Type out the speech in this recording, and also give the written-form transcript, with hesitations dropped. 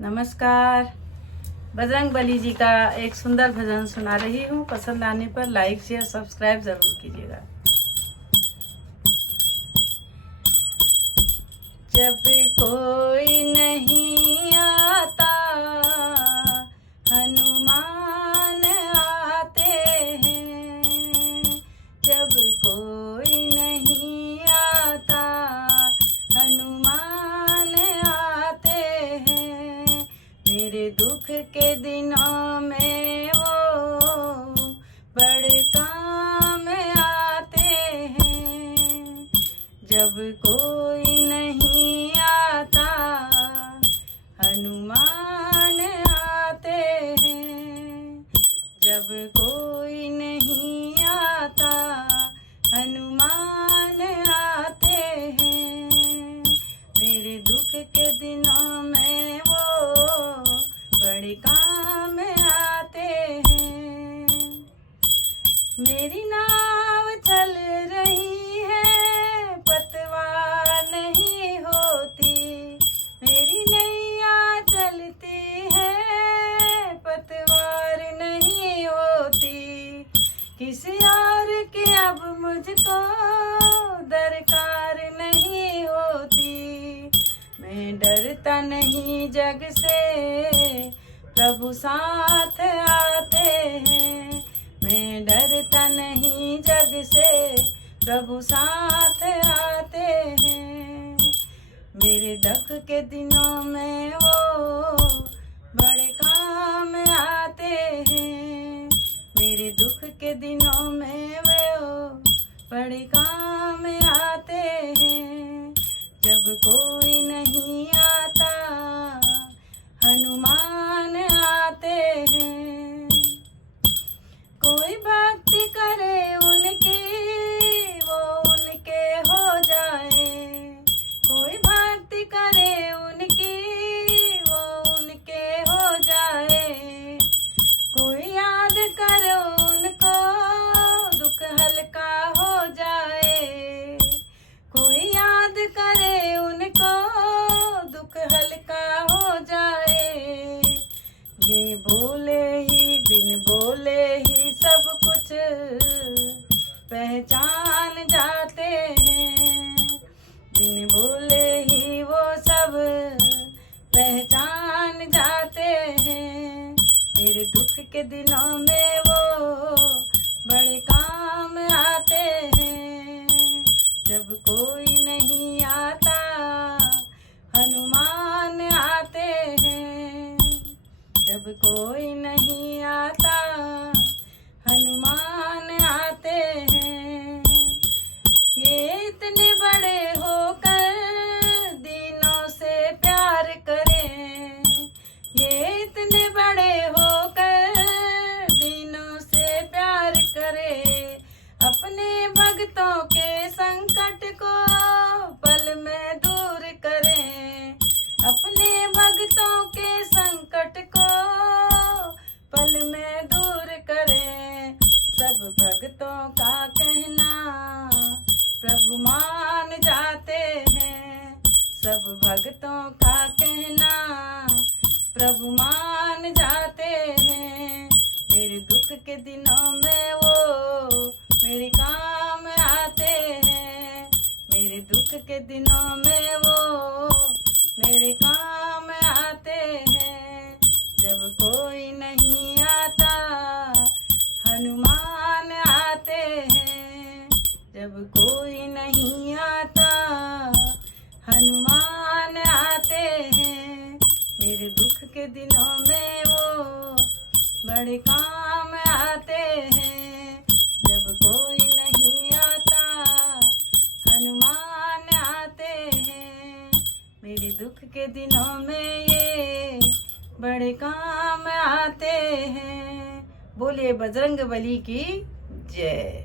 नमस्कार। बजरंग बली जी का एक सुंदर भजन सुना रही हूँ। पसंद आने पर लाइक शेयर सब्सक्राइब जरूर कीजिएगा। जब कोई नहीं आता हनुमान आते हैं। जब कोई नहीं आता हनुमान आते हैं। मेरे दुख के दिनों में वो बड़े काम आते हैं। जब कोई नहीं आता हनुमान आते हैं। जब कोई नहीं आता हनुमान आते हैं। मेरे दुख के दिनों में वो बड़े काम आते हैं। मेरी नाव चल रही है पतवार नहीं होती। मेरी नैया चलती है पतवार नहीं होती। किसी और की अब मुझको दरकार नहीं होती। मैं डरता नहीं जग से प्रभु साथ आते हैं। मैं डरता नहीं जग से प्रभु साथ आते हैं। मेरे दुख के दिनों में वो बड़े काम आते हैं। मेरे दुख के दिनों में वो बड़े काम आते हैं। जब कोई नहीं आता हनुमान आते हैं। कोई भक्ति करे उनकी वो उनके हो जाए। कोई भक्ति करे उनकी वो उनके हो जाए। कोई याद करो उनको दुख हल्का हो जाए। कोई याद करे उनको दुख हल्का हो जाए। ये बोले ही बिन बोले ही सब कुछ पहचान जाते हैं। बिन बोले ही वो सब पहचान जाते हैं। मेरे दुख के दिनों में वो बड़े काम आते हैं। जब कोई नहीं आता हनुमान आते हैं। जब कोई नहीं आता हनुमान आते हैं। ये इतने बड़े होकर दीनों से प्यार करें। ये इतने बड़े होकर दीनों से प्यार करें। अपने भक्तों के संकट को पल में दूर करें। अपने भक्तों के संकट को पल में दूर करें। सब भक्तों का कहना प्रभु मान जाते हैं। सब भक्तों का कहना प्रभु मान जाते हैं। मेरे दुख के दिनों में वो मेरे काम आते हैं। मेरे दुख के दिनों में वो मेरे काम आते हैं। जब कोई नहीं आता हनुमान आते हैं। जब कोई नहीं आता हनुमान आते हैं। मेरे दुख के दिनों में वो बड़े काम आते हैं। जब कोई नहीं आता हनुमान आते हैं। मेरे दुख के दिनों में ये बड़े काम आते हैं। बोलिए बजरंग बली की जय।